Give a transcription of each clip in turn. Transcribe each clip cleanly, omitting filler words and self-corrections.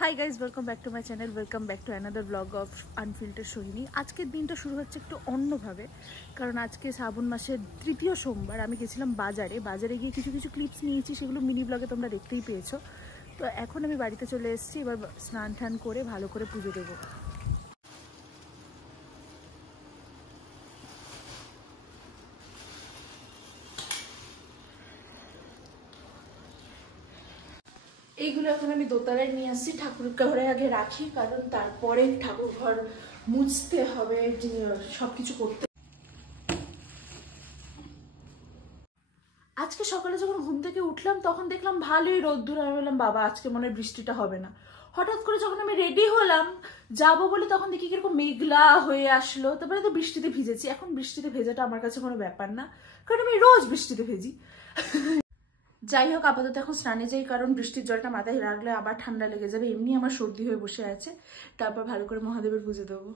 Hi guys, welcome back to my channel, welcome back to another blog of unfilter Sohini. আজকের দিনটা শুরু হচ্ছে একটু অন্যভাবে, কারণ আজকে শ্রাবণ মাসের তৃতীয় সোমবার। আমি গেছিলাম বাজারে গিয়ে কিছু কিছু ক্লিপস নিয়েছি, সেগুলো মিনি ব্লগে তোমরা দেখতেই পেয়েছো। তো এখন আমি বাড়িতে চলে এসেছি, এবার স্নান টান করে ভালো করে পুজো দেবো। এইগুলো এখন আমি দোতলায় নিয়ে আসছি, ঠাকুর ঘরে আগে রাখি, কারণ তারপরে ঠাকুর ঘর মুছতে হবে, সবকিছু করতে। আজকে সকালে যখন ঘুম থেকে উঠলাম তখন দেখলাম ভালোই রোদ্দুর। আমি বললাম বাবা আজকে মনে হয় বৃষ্টিটা হবে না। হঠাৎ করে যখন আমি রেডি হলাম যাবো বলে, তখন দেখি কিরকম মেঘলা হয়ে আসলো। তারপরে তো বৃষ্টিতে ভিজেছি। এখন বৃষ্টিতে ভেজাটা আমার কাছে কোনো ব্যাপার না, কারণ আমি রোজ বৃষ্টিতে ভেজি। যাই হোক, আপাতত এখন স্নানে যাই, কারণ বৃষ্টির জলটা মাথায় রাখলে আবার ঠান্ডা লেগে যাবে। এমনি আমার সর্দি হয়ে বসে আছে। তারপর ভালো করে মহাদেবের পুজো দেবো।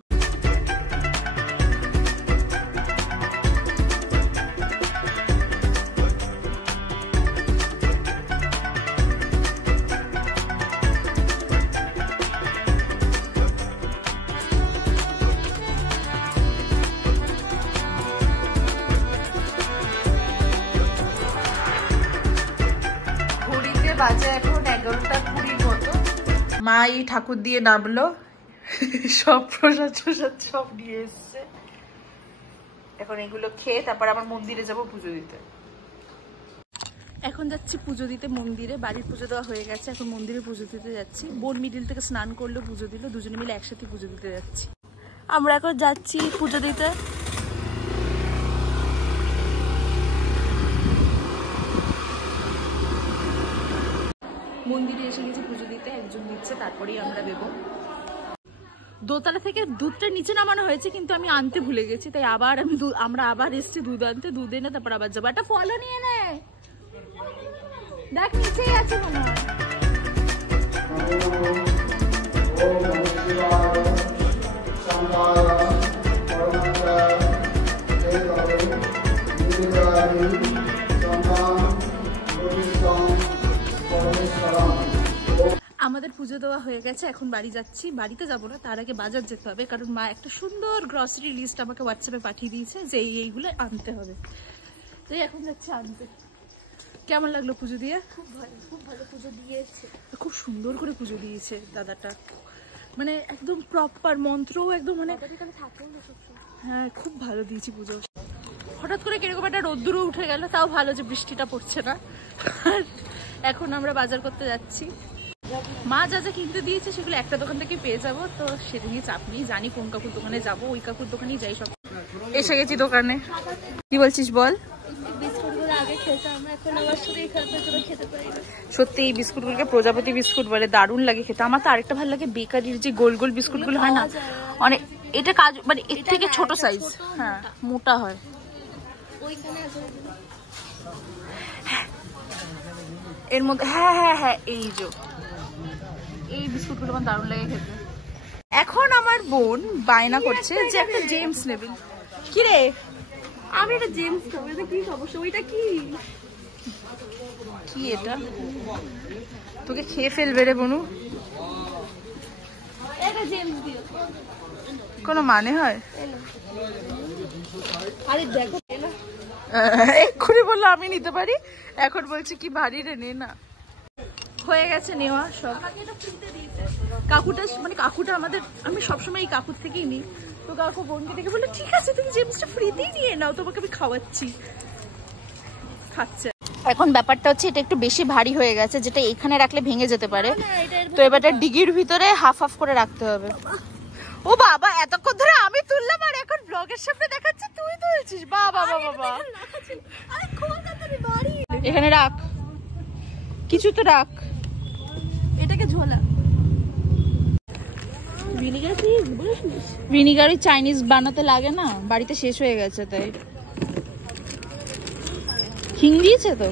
বাজে এখন 11:20 মতো। মা এই ঠাকুর দিয়ে নামলো, সব প্রসাদ সব নিয়ে এসছে। এখন এগুলো খেয়ে তারপর আবার মন্দিরে যাব পুজো দিতে। এখন যাচ্ছি পুজো দিতে মন্দিরে। বাড়ির পুজো দেওয়া হয়ে গেছে, এখন মন্দিরে পুজো দিতে যাচ্ছি। বোন মিডিল থেকে স্নান করলো, পুজো দিল, দুজনে মিলে একসাথে পুজো দিতে যাচ্ছি। আমরা এখন যাচ্ছি পুজো দিতে। মন্দিরে এসে গেছি পুজো দিতে, একজন দিচ্ছে, তারপরেই আমরা দেবো। দোতলা থেকে দুধটা নিচে নামানো হয়েছে, কিন্তু আমি আনতে ভুলে গেছি, তাই আবার আমরা আবার এসছি দুধ আনতে। দুধ এনে তারপর আবার যাবো। একটা ফলও নিয়ে নে, দেখ নিচেই আছে মনে হয়। আমাদের পুজো দেওয়া হয়ে গেছে, এখন বাড়ি যাচ্ছি। বাড়িতে যাবো না, তার আগে বাজার যেতে হবে, কারণ মা একটা সুন্দর গ্রসারি লিস্ট আমাকে হোয়াটসঅ্যাপে পাঠিয়ে দিয়েছে যে এইগুলো আনতে হবে। তো এখন যাচ্ছি আনতে। কেমন লাগলো পুজো দিয়ে? খুব ভালো পুজো দিয়েছে, খুব সুন্দর করে পুজো দিয়েছে দাদাটা। মানে একদম প্রপার মন্ত্রও একদম, মানে হ্যাঁ খুব ভালো দিয়েছি পুজো। হঠাৎ করে কিরকম একটা রোদ্দুরও উঠে গেল, তাও ভালো যে বৃষ্টিটা পড়ছে না। এখন আমরা বাজার করতে যাচ্ছি। মা যা যা কিনতে দিয়েছে সেগুলো একটা দোকান থেকে পেয়ে যাবো, তো সেটা নিয়ে চাপ নেই। জানি কোন কাকুর দোকানে যাবো, ওই কাকুর দোকানেই যাই সব। এসে গেছি দোকানে। কি বলছিস বল? সত্যি এই বিস্কুটগুলোকে প্রজাপতি বিস্কুট বলে, দারুণ লাগে খেতে। আমার তো আরেকটা ভালো লাগে বেকারির যে গোল গোল বিস্কুট গুলো হয় না, অনেক। এটা কাজু, মানে এর থেকে ছোট সাইজ, হ্যাঁ মোটা হয়। এর মধ্যে হ্যাঁ এই যে এই বিস্কুটগুলো আমার দারুণ লাগে খেতে। এখন আমার বোন বায়না করছে যে একটা জেমস নেবে। কি রে? আমি এটা জেমস খাবো। এটা কি সমস্যা? ওইটা কি কি এটা? তোকে খেয়ে ফেলবে রে বনু। এটা জেমস দিও, কোনো মানে হয়? আরে দেখো না, এক্ষুনি বললো আমি নিতে পারি, এখন বলছি কি ভারী রে, নে না। হয়ে গেছে নেওয়া সব। কাকুটা আমাদের, আমি সবসময় এই কাকুর থেকেই নিই। তো কাকু বোনকে দেখে বললো ঠিক আছে তুমি জেমসটা ফ্রিতেই নিয়ে নাও, তোমাকে আমি খাওয়াচ্ছি। খাচ্ছে। এখন ব্যাপারটা হচ্ছে এটা একটু বেশি ভারী হয়ে গেছে, যেটা এখানে রাখলে ভেঙে যেতে পারে। তো এবার ডিগির ভিতরে হাফ হাফ করে রাখতে হবে। ও বাবা, এতক্ষণ ধরে আমি তুললাম আর এখন ব্লগের সামনে দেখাচ্ছি তুই তুলছিস। বাবা বাবা, এখানে রাখ, কিছু তো রাখ। এটাকে ঝোলা। ভিনিগার চাইনিজ বানাতে লাগে না, বাড়িতে শেষ হয়ে গেছে তাই। হিং দিয়েছে তো,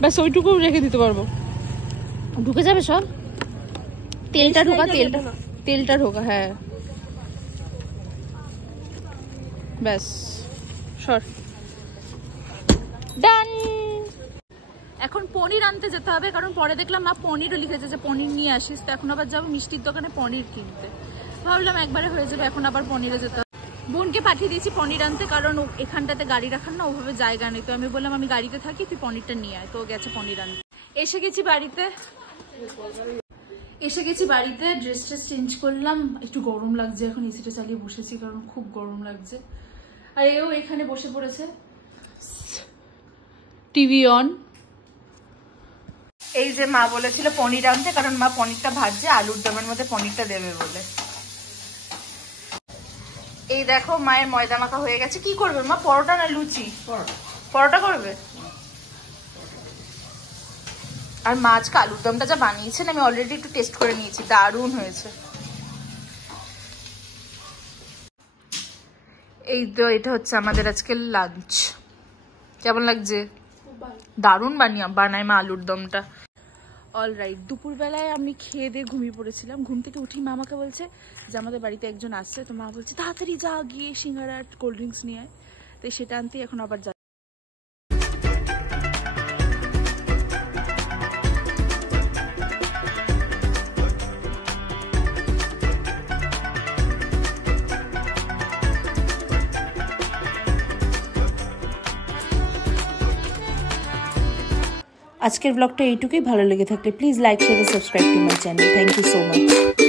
ব্যাস ওইটুকু রেখে দিতে পারবো। ঢুকে যাবে সব। তেলটা ঢোকা, তেলটা ঢোকা, হ্যাঁ ব্যাস সর। ডান। এখন পনির আনতে যেতে হবে, কারণ পরে দেখলাম মা পনিরও লিখেছে যে পনির নিয়ে আসিস। তো এখন আবার যাবো মিষ্টির দোকানে পনির কিনতে। ভাবলাম একবারে হয়ে যাবে, এখন আবার পনিরে যেতে হবে। বোনকে পাঠিয়ে দিয়েছি পনির আনতে, কারণ এখানটাতে গাড়ি রাখার না ওভাবে জায়গা নেই। তো আমি বললাম আমি গাড়িতে থাকি, তুই পনিরটা নিয়ে আয়। তো গেছে পনির আনতে। এসে গেছি বাড়িতে ড্রেস চেঞ্জ করলাম। একটু গরম লাগছে, এখন এসিটা চালিয়ে বসেছি কারণ খুব গরম লাগছে। আর এও এখানে বসে পড়েছে, টিভি অন। এই যে মা বলেছিল পনির আনতে, কারণ মা পনিরটা ভাজছে আলুর দমের মধ্যে পনিরটা দেবে বলে। এই দেখো মায়ের ময়দা মাখা হয়ে গেছে। কি করবে মা, পরোটা না লুচি? পরোটা করবে। আর মা আজকে আলুর দমটা যা বানিয়েছেন আমি অলরেডি একটু টেস্ট করে নিয়েছি, দারুণ হয়েছে। এই তো এটা হচ্ছে আমাদের আজকে লাঞ্চ। কেমন লাগছে? দারুণ বানায় মা আলুর দমটা। অলরাইট, দুপুরবেলায় আমি খেয়ে দিয়ে ঘুমিয়ে পড়েছিলাম। ঘুম থেকে উঠি মা আমাকে বলছে যে আমাদের বাড়িতে একজন আসছে। তো মা বলছে তাড়াতাড়ি যা, গিয়ে সিঙ্গারা আর কোল্ড ড্রিঙ্কস নিয়ে আয়। তো সেটা আনতেই এখন আবার যা। আজকের ব্লগটা এইটুকুই। ভালো লেগে থাকলে please like share subscribe to my channel. Thank you so much.